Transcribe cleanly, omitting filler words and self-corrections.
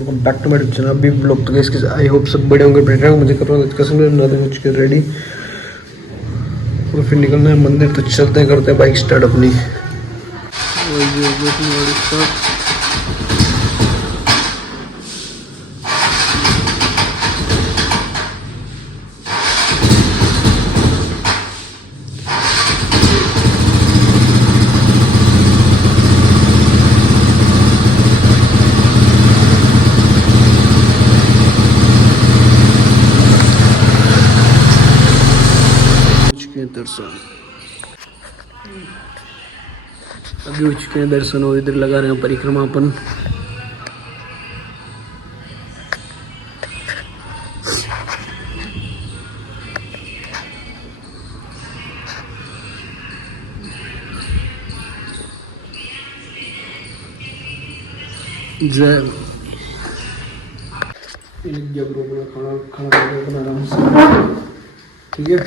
Back to my channel. अभी blog तो इसके आई होप सब बड़े होंगे, बैठ रहे होंगे, मुझे कर रहा हूँ कसम ना हो चुके रेडी और फिर निकलना है मंदिर। तो चलते हैं, करते हैं बाइक स्टार्ट अपनी। दर्शन अभी हो चुके हैं दर्शन, और इधर लगा रहे हैं परिक्रमा अपन। जय खाना खाना बना रहा हूँ, ठीक है।